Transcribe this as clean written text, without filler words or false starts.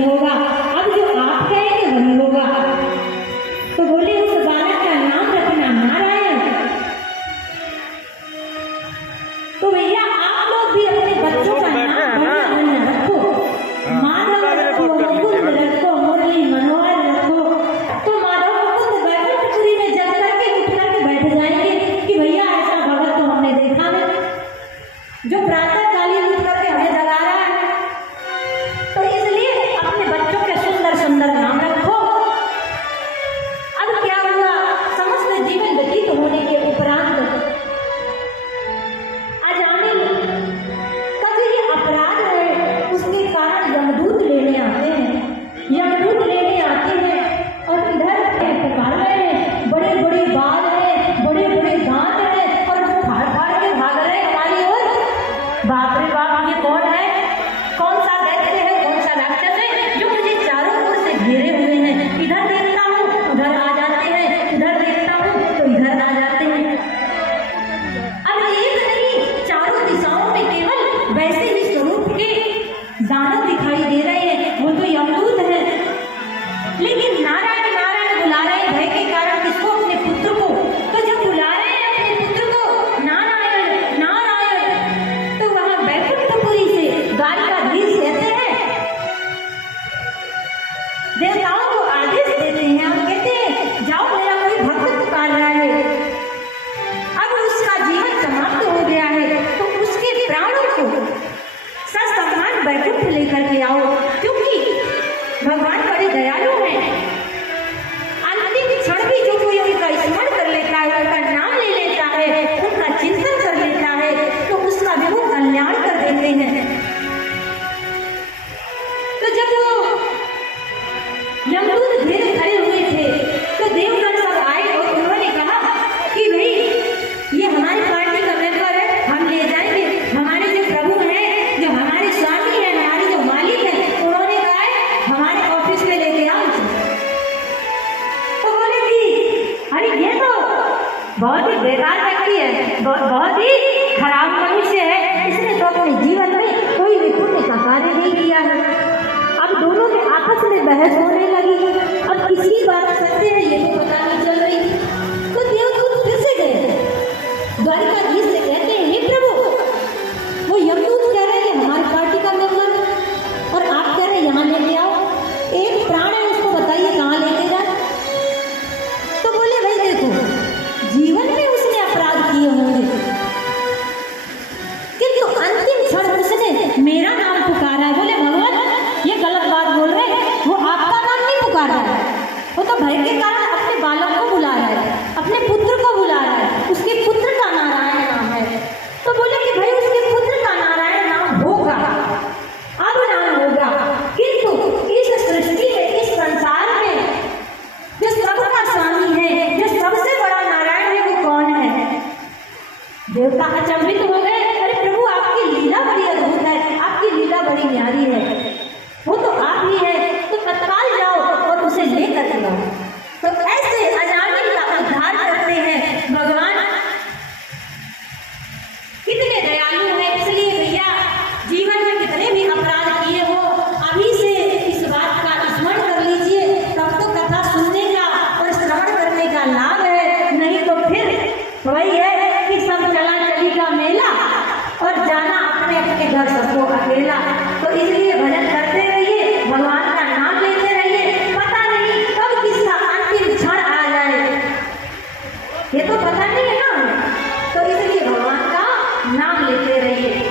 नहीं होगा, अब जो आप कहेंगे वही होगा। तो बोले उस बालक का नाम रखना नारायण। तो भैया आप लोग भी अपने बच्चों का नाम बढ़िया रखो, माधव रखो, मुकुंद रखो, मुरली मनोहर रखो। तो माधव मुकुंद बैकुंठपुरी में जल करके उठ करके बैठ जाएंगे कि भैया ऐसा भगत तो हमने देखा नहीं जो प्रातः कालीन उठ करके हमें जगा रहा है। तो इसलिए अपने बच्चों के सुंदर सुंदर नाम रखो। अब क्या हुआ, समस्त जीवन व्यतीत होने के उपरांत अजामिल का जो ये अपराध है उसके कारण यमदूत लेने आते हैं। यमदूत लेने आते हैं और इधर पुकार रहे हैं, बड़े बड़े बाल हैं, बड़े बड़े दांत हैं और फाड़ फाड़ के भाग रहे हैं हमारी ओर। बाप रे बाप, ये कौन है, कौन सा दैत्य है, कौन सा राक्षस है जो मुझे चारों ओर से घेरे हुए हैं। इधर देखता हूँ उधर आ जाते हैं, उधर देखता हूँ तो इधर आ जाते हैं। अब एक नहीं, चारों दिशाओं में केवल वैसे ही स्वरूप के दानव दिखाई दे रहे हैं, वो तो यमदूत है। लेकिन नारायण नारायण बुला रहे हैं भय के कारण किसको, अपने पुत्र को। तो जब बुला रहे हैं अपने पुत्र को नारायण नारायण, तो वहां बैकुंठपुरी से द्वारिकाधीश कहते हैं, देवताओं को आदेश देते हैं और कहते हैं जाओ मेरा कोई भक्त पुकार रहा है, अब उसका जीवन समाप्त हो गया है, तो उसके प्राणों को ससम्मान बैकुंठ लेकर के आओ, क्योंकि भगवान बड़े दयालु हैं। अंतिम क्षण भी जो कोई उनका स्मरण कर लेता है, उनका नाम ले लेता है, उनका चिंतन कर लेता है, तो उसका भी वो कल्याण कर देते हैं। तो जब वो यमदूत घेरे खड़े हुए थे तो देवगण सब आए और उन्होंने कहा कि भाई ये हमारी पार्टी का मेंबर है, हम ले जाएंगे। हमारे जो प्रभु हैं, जो हमारे स्वामी हैं, हमारे जो मालिक हैं, उन्होंने कहा है हमारे ऑफिस में लेके आओ। तो बोले कि अरे ये तो बहुत ही बेकार व्यक्ति है, बहुत ही खराब मनुष्य है, इसने तो अपने जीवन में कोई भी पुण्य का कार्य नहीं किया है। अब दोनों में आपस में बहस होने लगी। अब किसकी बात करते हैं ये तो पता नहीं चल रही। तो देवदूत फिर से गए द्वारिकाधीश से, कहते हैं हे प्रभु, वो यमदूत कह रहे हैं हमारी पार्टी का मेंबर और आप कह रहे हैं यहाँ लेके आओ, एक प्राण है उसको बताइए कहाँ लेके जाए। तो बोले भाई देखो, जीवन में उसने अपराध किए होंगे, किंतु अंतिम क्षण उसने मेरा नाम पुकारा है। बोले भगवान ये गलत बात बोल रहे हैं, वो आपका नाम नहीं पुकार रहा है, वो तो भय के कारण अपने बालक को बुला रहा है, अपने पुत्र को बुला रहा है, उसके पुत्र का नारायण नाम है। तो बोले कि भाई उसके पुत्र का नारायण नाम होगा, अब नाम होगा, किंतु इस सृष्टि में, इस संसार में जो सबका स्वामी है, जो सबसे बड़ा नारायण है, वो कौन है। देवता अचंभित हो गए, अरे प्रभु आपकी लीला बड़ी अद्भुत है, आपकी लीला बड़ी न्यारी है, वो तो आप ही है, तो तत्काल जाओ और उसे लेकर के आओ। तो ऐसे अजामिल का उद्धार करते हैं भगवान। कितने दयालु हैं। इसलिए भैया जीवन में कितने भी अपराध किए हो, अभी से इस बात का स्मरण कर लीजिए, तब तो कथा सुनने का और श्रवण करने का लाभ है, नहीं तो फिर वही है कि सब चला चली का मेला और जाना अपने अपने घर सबको अकेला। तो इसलिए भजन करते रहिए, भगवान का नाम लेते रहिए, पता नहीं कब किसका अंतिम क्षण आ जाए, ये तो पता नहीं है ना। तो इसलिए भगवान का नाम लेते रहिए।